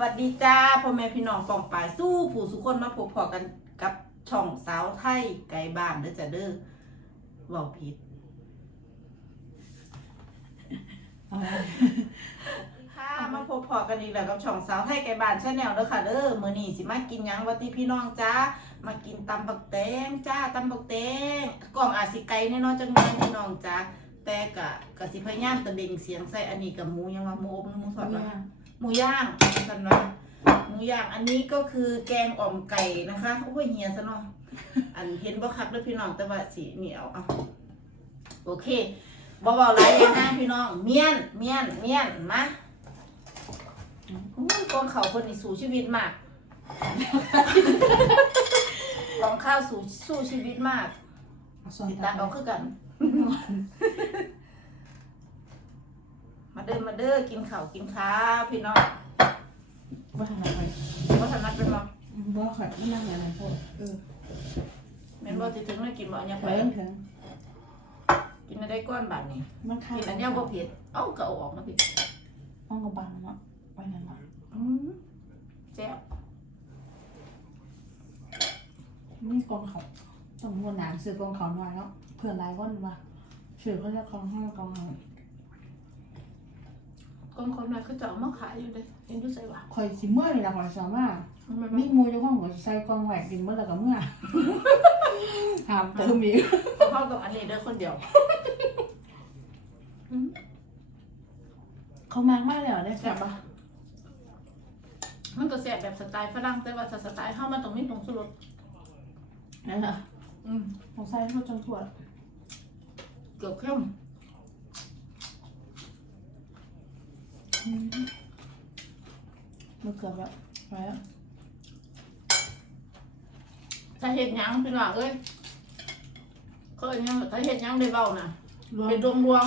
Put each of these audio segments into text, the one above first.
วัสดีจ้าพ่อแม่พี่น้องปองปายสู้ผู้สุคนมาพบพอกันกับช่องสาวไทยไกลบ้านเด้อจ้ะเด้อว้าผิดค่ะมาพบพอกันอีกแล้วกับช่องสาวไทยไกลบ้านชาแนลเด้อค่ะเด้อมื้อนี้สิมากินหยังวัติพี่น้องจ้ามากินตำบักแตงจ้าตำบักแตงกล่องอาจสิไกลแน่นอนจังแม่พี่น้องจ้า แต่กะกะสิพยายามตะเบงเสียงใส่อันนี้กับหมูยังว่าหมูอบหมูทอดว่าหมูย่างสันว่าหมูย่างอันนี้ก็คือแกงอ่อมไก่นะคะโอ้ยเฮียซะเนาะอันเห็นบ่คักเด้วยพี่น้องแต่ว่าสีเหนียวเอาโอเคบ่เบาหลายอย่างนะพี่น้องเมียนเมียนเมียนมาอุ้ยกองเขาคนนี้สู้ชีวิตมากกองข้าวสู้สู้ชีวิตมากส่วนติดตาตามเอาคือกันมา เด้อมาเด้อกินข้าวกินข้าวพี่น้องว่าทำอะไรว่าถนัดเป็นบ่บ่ข่อยไม่นั่งอะไรพวกเออแม่นบ่สิถึงได้กินบ่อันเนี้ยไปไปเองเถอะกินได้ก้อนบาดนี้มันข้าวกินอันเนี้ยบ่เผ็ดเอ้าก็เอาออกมาเผ็ดห้องกบาลเนาะไปนั่นเนาะอืมแซ่บนี่กองเขาต้องวนหนานซื้อกองเขาหน่อยเนาะเพื่อลายก้อนว่าซื้อเขาจะกองห้ากองเขา ก้อนคนนั้นเขาจะเอามาขายอยู่เด้เห็นอยู่ไสวะคอยสิเมื่อนี่ละคอยสอนว่ามันมีมีมูเจ้าของก็ใส่กองแหวกดินเมื่อแล้วก็เมื่อหามเติมอีกเข้ากับอันนี้เด้อคนเดียวอืมเขามากมากเลยเหรอได้แซ่สับบปะมันก็แซ่บแบบสไตล์ฝรั่งแต่ว่าถ้าสไตล์เฮามันต้องมีผงชูรสนั่นน่ะอืมของใส่ทุกจังทั่วเกือบเข้ม มันเกือบแล้วไปแล้วถ้าเฮ็ดหยังพี่น้องเอ้ยเขาเอิ้นหยังถ้าเฮ็ดหยังได้เว้าน่ะรวมเป็นรวม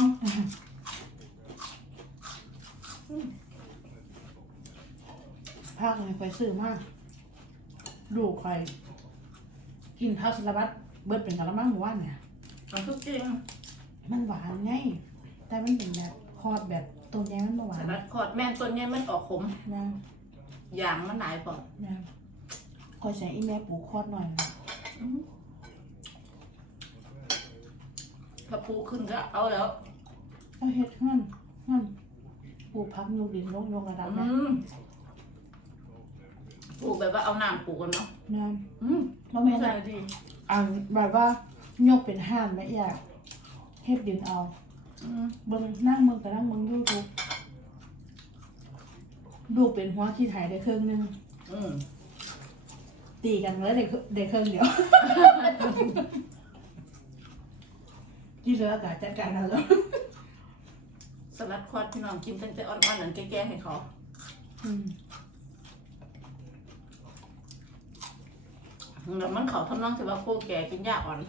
ภาคเลยคอยซื้อมากลูกคอยกินข้าวสลัดเบิดเป็นกะละมังหมู่บ้านเนี่ย ๆมันคือจริง มันหวานไง แต่มันเป็นแบบ คอดแบบตัวแยงมันบ่หวาสนลัดคอดแม่นต้นใหญ่มันออกขมนะอย่างมันหลายพอนะคอยใช้อีแม่ปลูกคอดหน่อยนะถ้าปูขึ้นก็เอาแล้วเอาเฮ็ดเงื่อนเงื่อนปลูกพักโยกดินลงโยกระดับอืนะมปลูกแบบว่าเอาน้ำปลูกกันเนาะนะอืมบ่แม่นใช่อะดี อันแบบว่ายกเป็นห้านไม่อยากเฮ็ดดินเอาอืม เบิ่งนั่งเบิ่งแต่นั่งเบิ่งยูทูบดูเป็นหัวขี้ไถได้ครึ่งหนึงอืมตีกันเลยได้ครึ่งได้ครึ่งเดียว ที่เหลือกะจัดการเอาแล้วสลัดคอดพี่น้องกินตั้งแต่อ่อนๆนั่นแก่ๆให้เขาอืมแล้วมันเขาทำนองสิว่าโคแก่กินยาอ่อน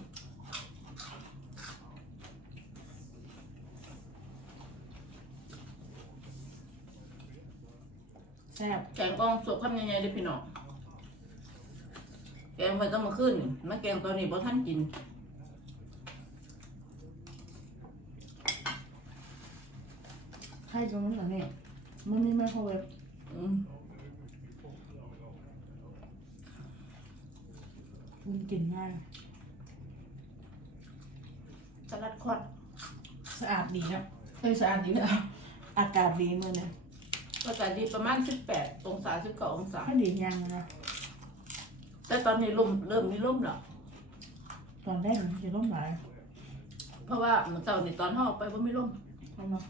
แซ่บแกงกองสดคำใหญ่ๆเด้อพี่น้องแกงไปต้องมาขึ้นมาแกงตัวนี้บ่ท่านกินให้ตรงนั้นเหรอเนี่ยมันมีไมโครเวฟอืมมันกินง่าย สลัดคอดสะอาดดีนะเอ้ยสะอาดดีนะอากาศดีมือเนี่ย อากาศดีประมาณ 18 องศา19องศาให้ดียังนะแต่ตอนนี้ลมเริ่มมีลมแล้ว ตอนแรกมันจะร่มหลายเพราะว่าเมื่อเช้านี่ตอนเฮาออกไปบ่มีลมเอามา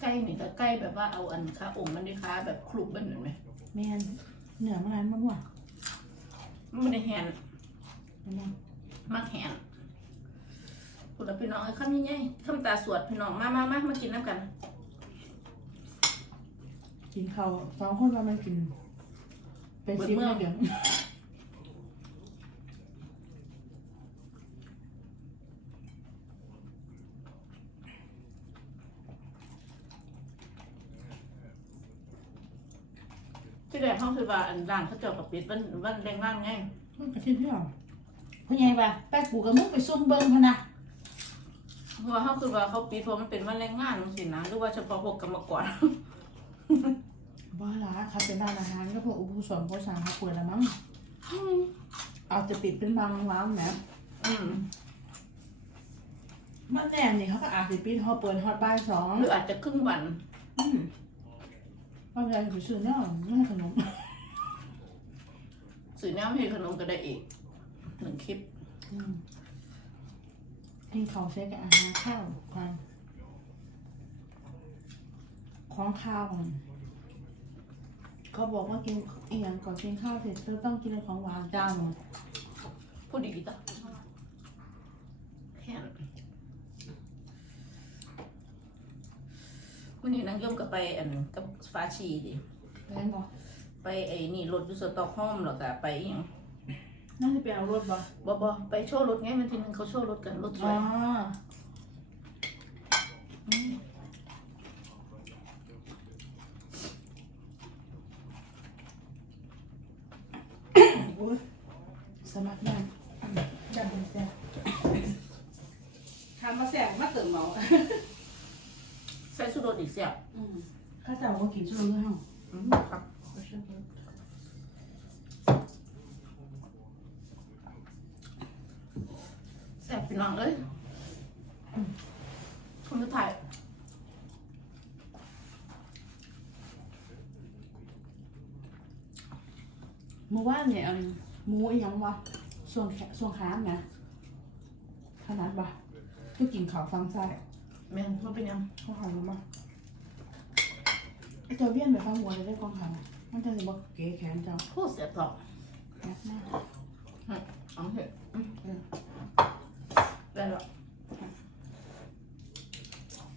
ไก่นี่ก็ไก่แบบว่าเอาอันขาองค์มันด้วยขาแบบคลุกมันเห็นไหมแม่นเหนือมันอะไรมันว่ะมันไม่ได้แหนเห็นไหมมักแหน คุณพี่น้องให้คำยิ่งๆคำตาสวดพี่น้องมามามามากินน้ำกัน กินข้าวสองคนว่ามันกิน เป็นซิมเดี๋ยวที่แรกเขาคือว่าอันร้านเขาเจาะกับปิดวันวันแรงว่างไงอาทิตย์ที่หรอพ่อใหญ่ปะแป๊กกูกับมึงไปซุ่มเบิ้งพะนะ เพราะว่าเขาคือว่าเขาปิดเพราะมันเป็นวันแรงงานสินะหรือว่าเฉพาะพวกกรรมกรว่าละครับเป็นร้านอาหารก็พวกอุปสมบทสร้างเขาเปิดแล้วมั้งเอาจะปิดเป็นบางร้านแหมอืมมันแน่นี่เขาก็อาจจะปิดเขาเปิดฮอตบ่ายสองหรืออาจจะครึ่งวันอืมบางอย่างไปซื้อเนี่ยไม่ให้ขนมสื่อแนวให้ขนมก็ได้อีกหนึ่งคลิปอืม กินข้าวใช้กับอาหารข้าวความของข้าวก่อนเขาบอกว่ากินอีหยังก่อนกินข้าวเสร็จจะต้องกินของหวานจานหนึ่งพูดดีต่อแค่นั้นวันนี้นางย่อมก็ไปอันกับฟาชีดิแรงบ่ไปไอ้นี่รถอยูสต็อกโฮล์มหรอกอะไปอหยัง น่าจะไปเอารถบ่บอบอไปโชว์รถไงมันทีนึงเขาโชว์รถกันรถสอ๋วอยมโอ้ยสมัครได้จำเป็นแซ่บทำมาแซ่บมาเติมเมาใส่สุดรถอีกเสียบอืมข้าเจ้าก็กินช่วยด้วยเฮาอืมครับแซ่บพี่ น้องเอ้ยคนจะถ่ายเมื่อวานเนี่ยอันหมูอีหยังวะส่วนแขส่วนขามนะขนาดบ่ก็กินข้าวฟังซ้ายแม่นว่าเป็นยังเขาหายลงมาไอเจ้าเบี้ยนไปฟังหัวเลยได้กองขาวมันจะสิบอกเก๋แขนเจ้าพูดเสียบตอกแอบหน้าเอาเถอะ อืมเออ ได้แล้ว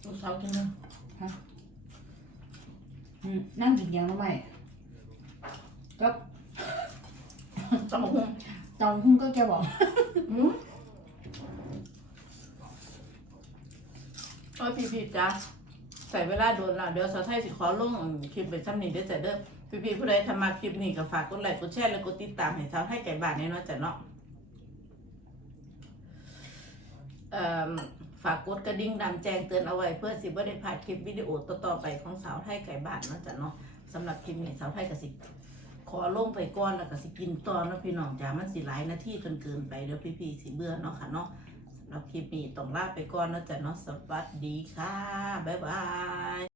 ลูกสาวกินเลยอืมนั่งกินยางทำไมก็จำหงจองหุ้งก็แกบอกอืมโอ้ยพี่ๆจ้าใส่เวลาโดนแล้วเดี๋ยวสาวไทยสิขอลงคลิปไปซ้ำนี้ได้อจ้ะเด้อพี่ๆผู้ใดทำมาคลิปนี้ก็ฝากกดไลค์กดแชร์และกดติดตามให้สาวไทยไก่บ้านแน่เนอนจ้ะเนาะเอ่อ ฝากกดกระดิ่งดำแจ้งเตือนเอาไว้เพื่อสิบ่ได้พลาดคลิปวิดีโอต่อๆไปของสาวไทยไก่บ้านนะจ๊ะเนาะสำหรับคลิปนี้สาวไทยกับสิขอลงไปก้อนแล้วก็สิกินต่อเนะพี่น้องจ๋ามันสิหลายนาทีจนเกินไปเดี๋ยวพี่ๆสิเบื่อเนาะค่ะเนาะสำหรับคลิปนี้ต้องลาไปก่อนนะจ๊ะเนาะสวัสดีค่ะ บ๊ายบาย